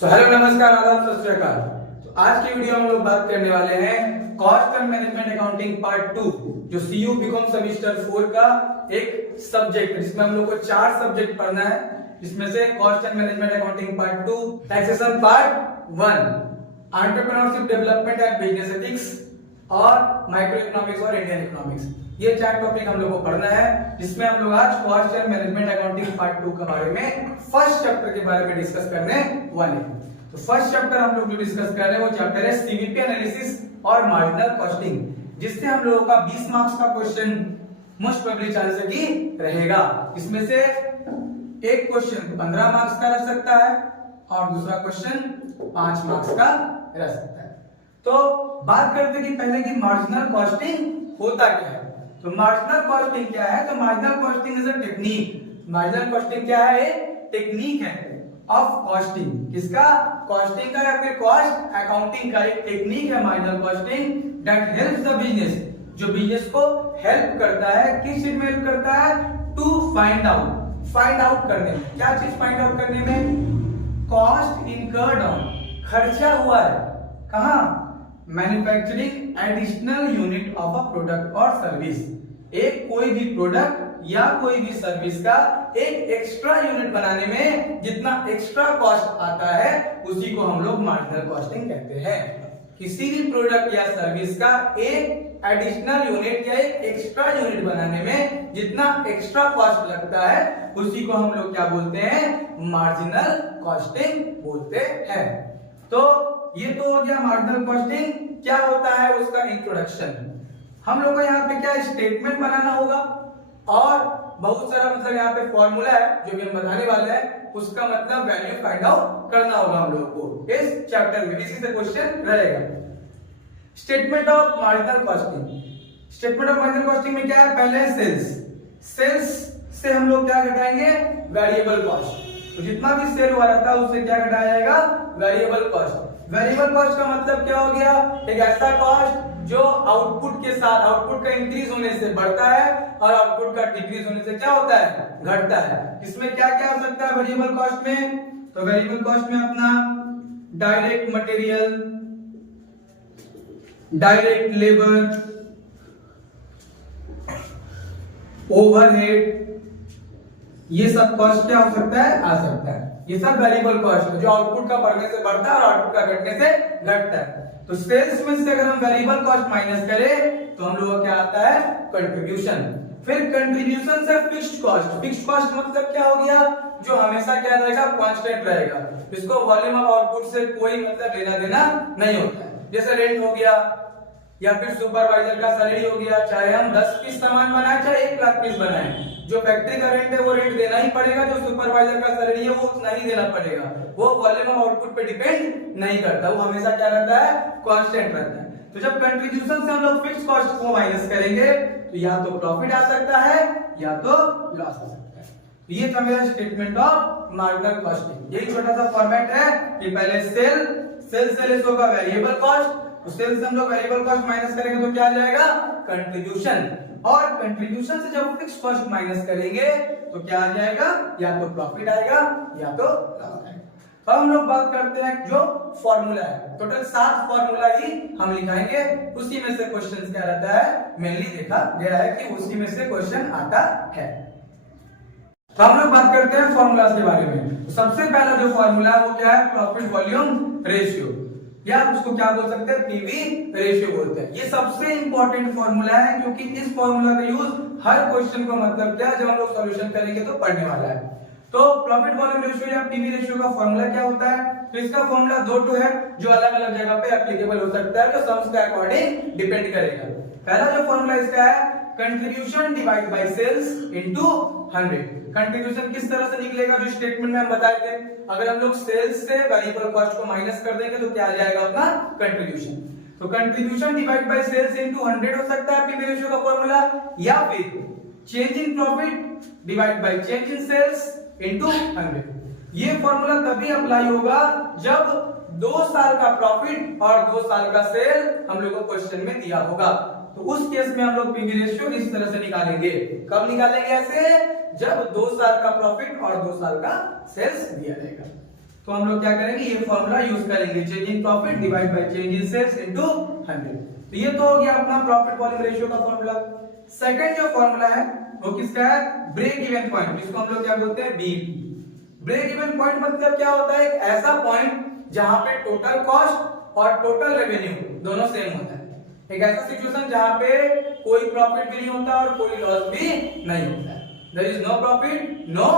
Hello नमस्कार आदाब सत श्री अकाल। तो आज की वीडियो में हम लोग बात करने वाले हैं cost and management accounting part 2 जो सीयू बीकॉम सेमेस्टर 4 का एक सब्जेक्ट, जिसमें हम लोग को 4 सब्जेक्ट पढ़ना है। इसमें से cost and management accounting part 2, taxation part 1, entrepreneurship development and business ethics और माइक्रो इकोनॉमिक्स और इंडियन इकोनॉमिक्स। ये 4 टॉपिक हम लोग को पढ़ना है, जिसमें हम लोग आज cost and management accounting part 2 के बारे में फर्स्ट चैप्टर के बारे में डिस्कस करने वाले हैं। तो फर्स्ट चैप्टर हम लोग जो डिस्कस कर रहे हैं वो चैप्टर है सीवीपी एनालिसिस और मार्जिनल कॉस्टिंग, जिससे हम लोगों का 20 मार्क्स का क्वेश्चन मोस्ट प्रोबेबली चांस है कि रहेगा। इसमें से एक क्वेश्चन 15 मार्क्स का रह सकता है और दूसरा क्वेश्चन 5 मार्क्स का रह सकता है। तो बात करते हैं कि पहले की मार्जिनल कॉस्टिंग होता क्या है। तो मार्जिनल कॉस्टिंग क्या है? तो marginal costing is a technique. Marginal costing क्या है? टेक्निक है ऑफ कॉस्टिंग। किसका? कॉस्टिंग का या फिर कॉस्ट अकाउंटिंग का एक टेक्निक है marginal costing that helps the business, जो बिजनेस को हेल्प करता है। किस चीज में हेल्प करता है? टू फाइंड आउट करने में। क्या चीज फाइंड आउट करने में? कॉस्ट इनकर्ड ऑन, खर्चा हुआ है कहां? Manufacturing additional unit of a product और सर्विस। एक कोई भी प्रोडक्ट या कोई भी सर्विस का एक एक्स्ट्रा यूनिट बनाने में जितना एक्स्ट्रा कॉस्ट आता है उसी को हम लोग मार्जिनल कॉस्टिंग कहते हैं। किसी भी प्रोडक्ट या सर्विस का एक एडिशनल यूनिट या एक एक्स्ट्रा यूनिट बनाने में जितना एक्स्ट्रा कॉस्ट लगता है उसी को हम लोग क्या बोलते हैं? मार्जिनल कॉस्टिंग बोलते हैं। तो ये तो हो गया मार्जिनल कॉस्टिंग क्या होता है, उसका इंट्रोडक्शन। हम लोग को यहाँ पे क्या स्टेटमेंट बनाना होगा और बहुत सारा मतलब यहाँ पे फॉर्मूला है जो भी हम बताने वाले हैं, उसका मतलब वैल्यू फाइंड आउट करना होगा हम लोग को इस चैप्टर में। इसी से क्वेश्चन रहेगा। Statement of marginal costing. Statement of marginal costing में क्या है? पहले सेल्स से हम लोग क्या घटाएंगे? Variable cost. तो जितना भी सेल हुआ रहता है उससे क्या घटाया जाएगा? Variable cost. वेरिएबल कॉस्ट का मतलब क्या हो गया? एक ऐसा कॉस्ट जो आउटपुट के साथ, आउटपुट का इंक्रीज होने से बढ़ता है और आउटपुट का डिक्रीज होने से क्या होता है? घटता है। इसमें क्या क्या हो सकता है वेरिएबल कॉस्ट में? तो वेरिएबल कॉस्ट में अपना direct material, direct labour, overhead, ये सब कॉस्ट क्या हो सकता है? आ सकता है। ये सब वेरिएबल कॉस्ट है जो आउटपुट का बढ़ने से बढ़ता है और आउटपुट का घटने से घटता है। तो सेल्स में से अगर हम वेरिएबल कॉस्ट माइनस करें तो हम लोग को क्या आता है? कंट्रीब्यूशन। फिर कंट्रीब्यूशन से फिक्स्ड कॉस्ट। फिक्स्ड कॉस्ट मतलब क्या हो गया? जो हमेशा क्या रहेगा? कांस्टेंट रहेगा। इसको वॉल्यूम ऑफ आउटपुट से कोई मतलब लेना देना नहीं होता है। जैसे रेंट हो गया या फिर सुपरवाइजर का सैलरी हो गया, चाहे हम 10 पीस सामान बनाए चाहे 1 लाख पीस बनाए, जो फैक्ट्री का रेंट है वो रेंट देना ही पड़ेगा, जो सुपरवाइजर का सैलरी है वो उतना ही देना पड़ेगा। वो वॉल्यूम ऑफ आउटपुट पे डिपेंड नहीं करता, वो हमेशा क्या रहता है? कांस्टेंट रहता है। तो जब कंट्रीब्यूशन से हम लोग फिक्स्ड कॉस्ट को माइनस करेंगे तो या तो प्रॉफिट आ सकता है या तो लॉस आ सकता है। तो ये था मेरा स्टेटमेंट ऑफ मार्जिनल कॉस्टिंग। यही छोटा सा फॉर्मेट है कि पहले सेल्स होगा वेरिएबल कॉस्ट, तो सेल्स से हम लोग वेरिएबल कॉस्ट माइनस करेंगे तो क्या आ जाएगा? कंट्रीब्यूशन। और कंट्रीब्यूशन से जब फिक्स्ड कॉस्ट माइनस करेंगे तो क्या आ जाएगा? या तो प्रॉफिट आएगा या तो लॉस आएगा। अब हम लोग बात करते हैं जो फॉर्मूला है। टोटल 7 फॉर्मूला ही हम लिखाएंगे, उसी में से क्वेश्चन क्या रहता है? मेनली देखा गया है कि उसी में से क्वेश्चन आता है। तो हम लोग बात करते हैं फॉर्मूला के बारे में। तो सबसे पहला जो फॉर्मूला है वो क्या है? प्रॉफिट वॉल्यूम रेशियो, या उसको क्या बोल सकते हैं? पीवी रेशियो बोलते हैं। ये सबसे इंपॉर्टेंट फॉर्मूला है क्योंकि इस फॉर्मूला का यूज हर क्वेश्चन को मतलब क्या जब हम लोग सॉल्यूशन करेंगे तो पढ़ने वाला है। तो प्रॉफिट वॉल्यूम रेशियो या पीवी रेशियो का फॉर्मूला क्या होता है? तो इसका फॉर्मूला 2 है जो अलग अलग जगह पे एप्लीकेबल हो सकता है, जो सम्स के अकॉर्डिंग डिपेंड करेगा। पहला जो फॉर्मूला इसका है contribution divide by sales into 100। Contribution किस तरह से निकलेगा? जो स्टेटमेंट में हम बताए थे, अगर हम लोग सेल्स से वेरिएबल कॉस्ट को माइनस कर देंगे तो क्या आ जाएगा? अपना कंट्रीब्यूशन। तो contribution divide by sales into 100 हो सकता है पीवी रेशियो का फॉर्मूला, या फिर change in profit divide by change in sales into 100। ये फॉर्मूला तभी अप्लाई होगा जब 2 साल का प्रॉफिट और 2 साल का सेल हम लोग को क्वेश्चन में दिया होगा। तो उस केस में हम लोग पीवी रेशियो इस तरह से निकालेंगे। कब निकालेंगे ऐसे? जब 2 साल का प्रॉफिट और 2 साल का सेल्स दिया जाएगा। तो हम लोग क्या करेंगे, ये फॉर्मूला यूज करेंगे, change in profit divide by change in sales into 100। तो ये तो हो गया अपना प्रॉफिट वॉल्यूम रेशियो का फॉर्मूला। सेकंड जो फॉर्मूला है वो किसका है, ब्रेक इवन पॉइंट, जिसको हम लोग क्या बोलते हैं, बीईपी। ब्रेक इवन पॉइंट मतलब क्या होता है, एक ऐसा पॉइंट जहां पे टोटल कॉस्ट और टोटल रेवेन्यू दोनों सेम होता है। एक ऐसा सिचुएशन जहां पे कोई प्रॉफिट भी नहीं होता और कोई लॉस भी नहीं होता है, there is no profit no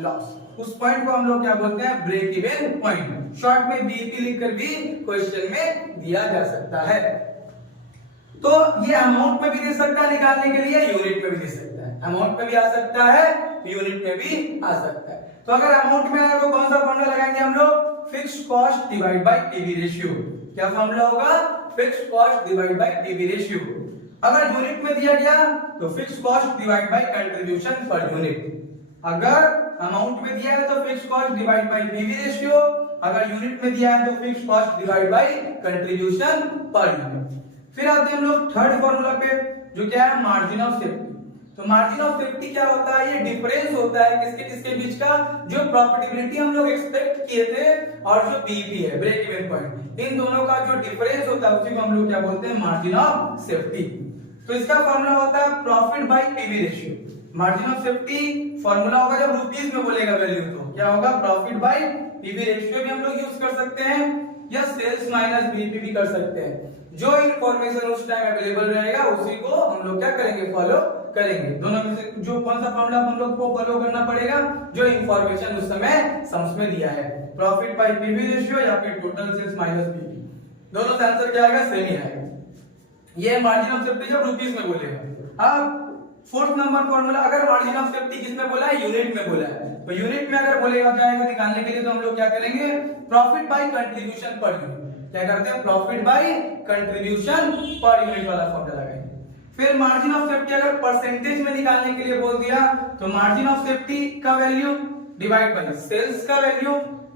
loss. उस पॉइंट को हम लोग क्या बोलते हैं, ब्रेक इवन पॉइंट। शॉर्ट में बीईपी लिखकर भी क्वेश्चन में दिया जा सकता है। तो ये अमाउंट में भी दे सकता है निकालने के लिए, यूनिट में भी दे सकता है, अमाउंट में भी आ सकता है, यूनिट में भी आ सकता है। तो अगर अमाउंट में आए तो कौन सा फॉर्मूला लगाएंगे हम लोग, fixed cost divide by PV ratio. क्या फॉर्मूला होगा, fixed cost divide by PV ratio. अगर यूनिट में दिया गया तो fixed cost divide by contribution per unit. अगर अमाउंट में दिया है तो fixed cost divide by PV ratio, अगर यूनिट में दिया है तो fixed cost divide by contribution per unit. फिर आते हैं हम लोग थर्ड फॉर्मूला पे, जो क्या है, मार्जिन ऑफ सेफ्टी। तो मार्जिन ऑफ सेफ्टी क्या होता है, ये डिफरेंस होता है किसके किसके बीच का, जो प्रॉफिटेबिलिटी हम लोग एक्सपेक्ट किए थे और जो बीईपी है, ब्रेक इवन पॉइंट, इन दोनों का जो डिफरेंस होता है उसी को हम लोग क्या बोलते हैं, मार्जिन ऑफ सेफ्टी। तो इसका फॉर्मूला होता है profit by PV ratio. Margin of safety formula होगा जब रुपीस में बोलेगा वैल्यू, तो क्या होगा, प्रॉफिट बाय पीवी रेशियो भी हम लोग यूज कर सकते हैं या सेल्स माइनस बीईपी भी कर सकते हैं। जो इंफॉर्मेशन उस टाइम अवेलेबल रहेगा उसी को हम लोग क्या करेंगे, फॉलो करेंगे। दोनों में से जो कौन सा फॉर्मूला हम लोग को फॉलो करना पड़ेगा, जो इंफॉर्मेशन उस समय सम्स में दिया है, प्रॉफिट बाय पीवी रेशियो या फिर टोटल सेल्स माइनस बीईपी। दोनों का आंसर क्या आएगा, सेम ही आएगा। ये मार्जिन ऑफ सेफ्टी जब रुपीस में बोलेगा। अब फोर्थ नंबर फॉर्मूला, अगर मार्जिन ऑफ सेफ्टी किसमें बोला है, यूनिट में बोला है, तो यूनिट में अगर बोलेगा जाएगा निकालने के लिए तो हम लोग क्या करेंगे, profit by contribution per unit. क्या करते हैं, profit by contribution per unit वाला फॉर्मूला लगाएंगे। फिर मार्जिन ऑफ सेफ्टी अगर परसेंटेज में निकालने के लिए बोल दिया तो मार्जिन ऑफ सेफ्टी का वैल्यू डिवाइड बाय सेल्स का वैल्यू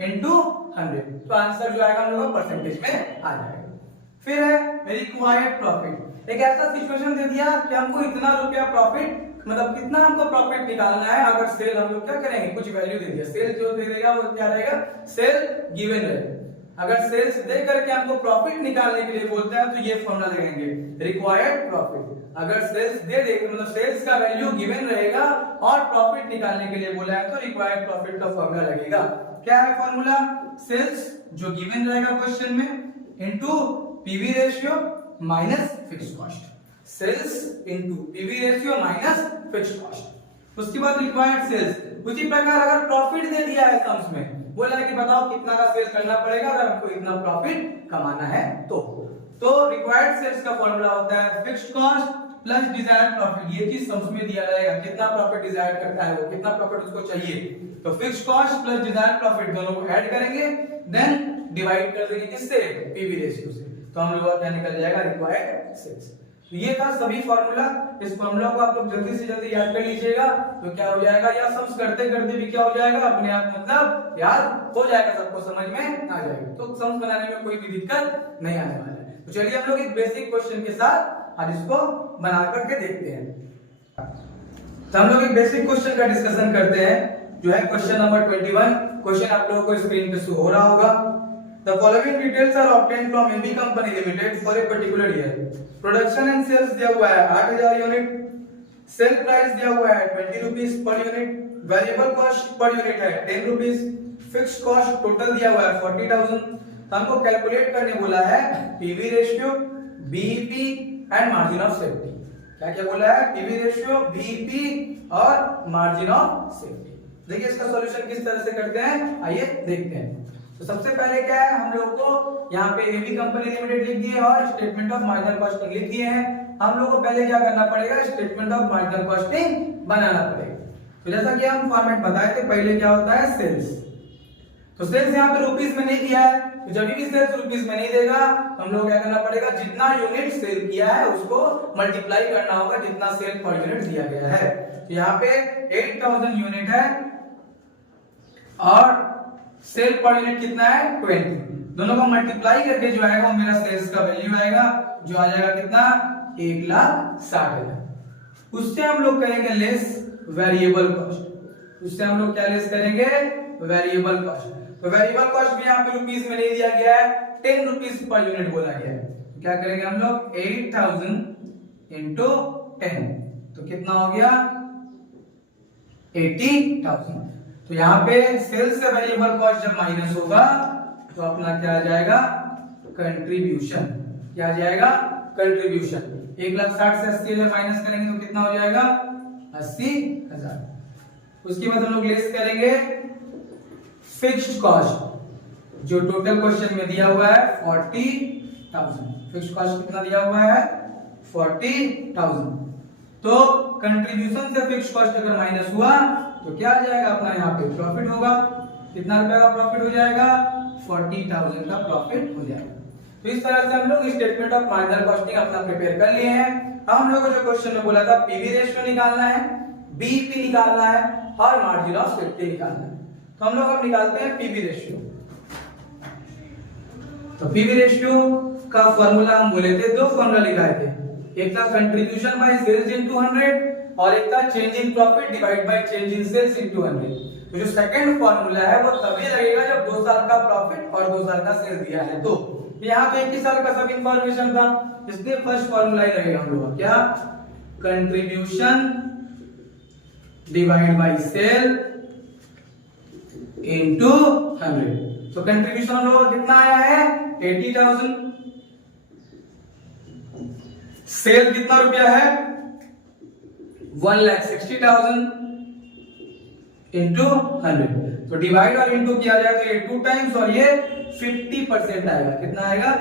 इनटू 100। तो आंसर जो आएगा हम लोग परसेंटेज में आ जाएगा। फिर है रिक्वायर्ड प्रॉफिट। एक ऐसा सिचुएशन दे दिया कि हमको इतना रुपया प्रॉफिट, मतलब कितना हमको प्रॉफिट निकालना है, अगर सेल हम लोग क्या करेंगे, कुछ वैल्यू दे दिया, सेल जो दे देगा वो क्या रहेगा, सेल गिवन रहेगा। अगर सेल्स दे करके हमको प्रॉफिट निकालने के लिए बोलते हैं तो ये फॉर्मूला लगाएंगे, रिक्वायर्ड प्रॉफिट। अगर सेल्स दे दे मतलब सेल्स का वैल्यू गिवन रहेगा और प्रॉफिट निकालने के लिए बोला है तो रिक्वायर्ड प्रॉफिट का फॉर्मूला लगेगा। क्या है फॉर्मूला, सेल्स जो गिवन रहेगा क्वेश्चन में into PV ratio minus fixed cost, sales into PV ratio minus fixed cost. उसके बाद रिक्वायर्ड सेल्स। उसी प्रकार अगर प्रॉफिट दे दिया है सम्स में, बोला है कि बताओ कितना का सेल करना पड़ेगा अगर हमको इतना प्रॉफिट कमाना है तो रिक्वायर्ड सेल्स का फॉर्मूला होता है fixed cost plus desired profit. ये चीज सम्स में दिया रहेगा, कितना प्रॉफिट डिजायर करता है वो, कितना प्रॉफिट उसको चाहिए, तो fixed cost plus desired profit दोनों को ऐड करेंगे, देन डिवाइड कर देंगे किससे, पीवी रेशियो से, तो हम लोग का क्या निकल जाएगा, रिक्वायर्ड सेल्स। तो ये था सभी फॉर्मूला। इस फॉर्मूला को आप लोग जल्दी से जल्दी याद कर लीजिएगा, तो क्या हो जाएगा, या सम्स करते करते भी क्या हो जाएगा, अपने आप मतलब याद हो जाएगा, सबको समझ में आ जाएगा, तो सम्स बनाने में कोई भी दिक्कत नहीं आने वाला है। तो चलिए हम लोग एक बेसिक क्वेश्चन के साथ आज इसको बना करके देखते हैं। तो हम लोग एक बेसिक क्वेश्चन का डिस्कशन करते हैं, जो है क्वेश्चन नंबर 21। क्वेश्चन आप लोगों को स्क्रीन पे शो हो रहा होगा। The following details are obtained from AB Company Limited for a particular year. Production and sales दिया हुआ है 8000 यूनिट, सेल प्राइस दिया हुआ है 20 rupees per unit, variable cost per unit है 10 रुपीस, फिक्स्ड कॉस्ट टोटल दिया हुआ है 40,000। तो हमको कैलकुलेट करने बोला है PV ratio, BEP and margin of safety. क्या क्या बोला है, पीवी रेशियो, बीईपी और मार्जिन ऑफ सेफ्टी। देखिए इसका सॉल्यूशन किस तरह से करते हैं, आइए देखते हैं। तो सबसे पहले क्या है, हम लोग को यहाँ पे एबी कंपनी लिमिटेड लिख दिए और स्टेटमेंट ऑफ मार्जिनल कॉस्टिंग लिख दिए हैं। हम लोग को पहले क्या करना पड़ेगा, स्टेटमेंट ऑफ मार्जिनल कॉस्टिंग बनाना पड़ेगा। तो जैसा कि हम फॉर्मेट बताए थे, पहले क्या होता है, सेल्स। तो सेल्स यहाँ पे रुपीस में नहीं दिया है, तो जब भी सेल्स रुपीस में नहीं देगा तो हम लोग क्या करना पड़ेगा, जितना यूनिट सेल किया है उसको मल्टीप्लाई करना होगा जितना सेल पर यूनिट दिया गया है। तो यहाँ पे 8000 यूनिट है और सेल पर यूनिट कितना है, 20। दोनों को मल्टीप्लाई करके जो आएगा वो मेरा सेल्स का वैल्यू आएगा, जो आ जाएगा कितना, 1,60,000। उससे हम लोग करेंगे लेस वेरिएबल कॉस्ट, उससे हम लोग क्या लेस करेंगे, वेरिएबल कॉस्ट। तो वेरिएबल कॉस्ट भी यहाँ पे रुपीस में नहीं दिया गया है, 10 रुपीस पर यूनिट बोला गया है। तो क्या करेंगे हम लोग 8000 इंटू 10, तो कितना हो गया 80,000। तो यहाँ पे सेल्स से वेरिएबल कॉस्ट जब माइनस होगा तो अपना क्या आ जाएगा कंट्रीब्यूशन, क्या आ जाएगा कंट्रीब्यूशन। 1,60,000 से 80,000 माइनस करेंगे तो कितना हो जाएगा 80,000। उसके बाद हम लोग लेस करेंगे फिक्स्ड कॉस्ट, जो टोटल क्वेश्चन में दिया हुआ है 40,000। फिक्स्ड कॉस्ट कितना दिया हुआ है 40,000। तो कंट्रीब्यूशन से फिक्स्ड कॉस्ट अगर माइनस हुआ तो क्या आ जाएगा अपना यहाँ पे प्रॉफिट होगा। कितना रुपए का प्रॉफिट हो जाएगा 40,000 का प्रॉफिट हो जाएगा। तो इस तरह से हम लोग स्टेटमेंट ऑफ मार्जिनल कॉस्टिंग अपना प्रिपेयर कर लिए हैं। हम लोगों को जो क्वेश्चन में बोला था पीवी रेशियो निकालना है, बीईपी निकालना है और मार्जिन ऑफ सेफ्टी निकालना है। तो हम लोग अब निकालते हैं पीवी रेशियो। तो पीवी रेशियो का फॉर्मूला हम बोले थे, दो फॉर्मूला लिखाए थे, एक था कंट्रीब्यूशन बाय सेल्स इनटू 100 और एक था change in profit divide by change in sales into 100। तो जो सेकंड फॉर्मूला है वो तभी लगेगा जब 2 साल का प्रॉफिट और 2 साल का सेल्स दिया है। तो यहाँ पे 1 ही साल का सब इंफॉर्मेशन था, इसलिए फर्स्ट फॉर्मूला ही लगेगा हम लोग का, क्या contribution divide by sale into 100। तो कंट्रीब्यूशन हम लोग कितना आया है 80,000, सेल कितना रुपया है 1,60,000 इंटू 100। तो डिवाइड और इंटू किया जाए तो ये 2 टाइम्स और ये 50% आएगा। कितना आएगा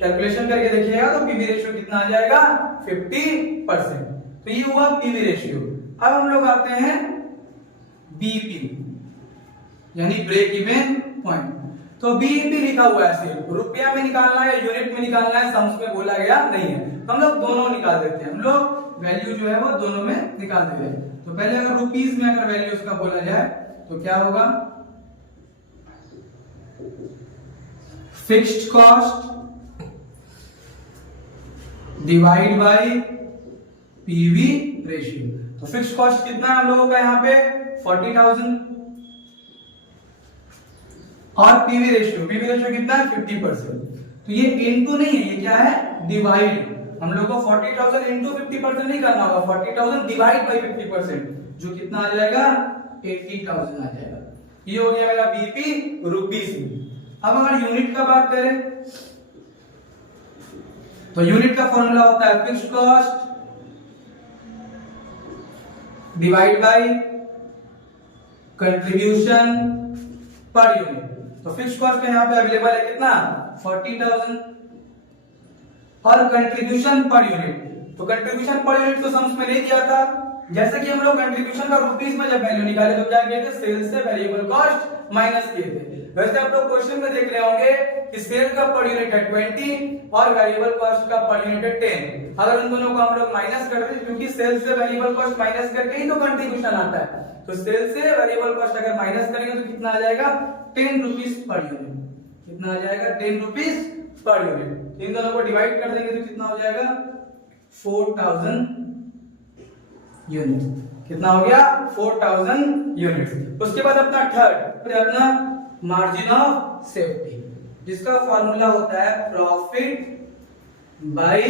कैलकुलेशन करके देखिएगा तो पीवी रेशियो कितना आ जाएगा 50%। तो ये हुआ पीवी रेशियो। अब हम लोग आते हैं बीईपी यानी ब्रेक इवन पॉइंट। तो बीईपी लिखा हुआ है सिर्फ रुपया में निकालना है, यूनिट में निकालना है, सम्स में बोला गया नहीं है। हम लोग दोनों निकाल देते हैं, हम लोग वैल्यू जो है वो दोनों में निकाल देते हैं। तो पहले अगर रुपीस में अगर वैल्यू उसका बोला जाए तो क्या होगा fixed cost divide by PV ratio. तो फिक्स्ड कॉस्ट कितना है हम लोगों का यहाँ पे 40,000 और पीवी रेशियो कितना है 50%। तो ये इनटू नहीं है, ये क्या है डिवाइड। हम लोग को 40,000 इंटू 50% नहीं करना होगा, 40,000 डिवाइड बाई 50%, जो कितना आ जाएगा 80,000 आ जाएगा। ये हो गया मेरा बीपी रुपीस में। अब अगर यूनिट का बात करें तो यूनिट का फॉर्मूला होता है fixed cost divide by contribution per unit. तो फिक्स्ड कॉस्ट यहाँ पे अवेलेबल है कितना 40,000 और कंट्रीब्यूशन पर यूनिट। तो कंट्रीब्यूशन पर यूनिट तो सम्स में नहीं दिया था, जैसे कि हम लोग कंट्रीब्यूशन का रुपीस में जब वैल्यू निकाले तो क्या किए थे सेल्स से वेरिएबल कॉस्ट माइनस किए थे। वैसे आप लोग क्वेश्चन में देख रहे होंगे कि सेल का पर यूनिट है 20 और वेरिएबल कॉस्ट का पर यूनिट है 10। अगर उन दोनों को हम लोग माइनस करते हैं क्योंकि सेल्स से वेरिएबल कॉस्ट माइनस करके ही तो कंट्रीब्यूशन आता है, तो सेल से वेरिएबल कॉस्ट अगर माइनस करेंगे तो कितना आ जाएगा 10 रुपीस पर यूनिट। कितना आ जाएगा 10 रुपीस पर यूनिट। इन दोनों को डिवाइड कर देंगे तो कितना हो जाएगा 4,000 यूनिट। कितना हो गया 4,000 यूनिट। उसके बाद अपना थर्ड अपना मार्जिन ऑफ सेफ्टी, जिसका फॉर्मूला होता है प्रॉफिट बाय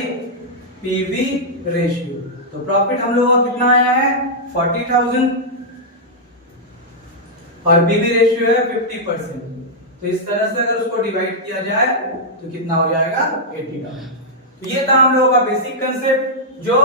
पीवी रेशियो। तो प्रॉफिट हम लोगों का कितना आया है 40,000 और पीवी रेशियो है 50%। तो इस तरह से अगर उसको डिवाइड किया जाए तो कितना हो जाएगा 80,000। तो ये था हम लोगों का बेसिक कंसेप्ट जो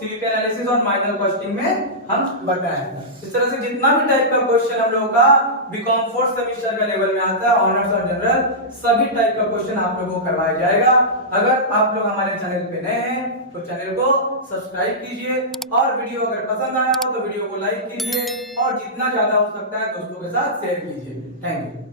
सीवीपी एनालिसिस और मार्जिनल कॉस्टिंग में हम बताए। इस तरह से जितना भी टाइप का क्वेश्चन हम लोगों का बीकॉम 4th सेमेस्टर का लेवल में आता है, ऑनर्स और जनरल, सभी टाइप का क्वेश्चन आप लोगों को करवाया जाएगा। अगर आप लोग हमारे चैनल पे नए हैं तो चैनल को सब्सक्राइब कीजिए और वीडियो अगर पसंद आया हो तो वीडियो को लाइक कीजिए और जितना ज्यादा हो सकता है दोस्तों के साथ शेयर कीजिए। Thank you.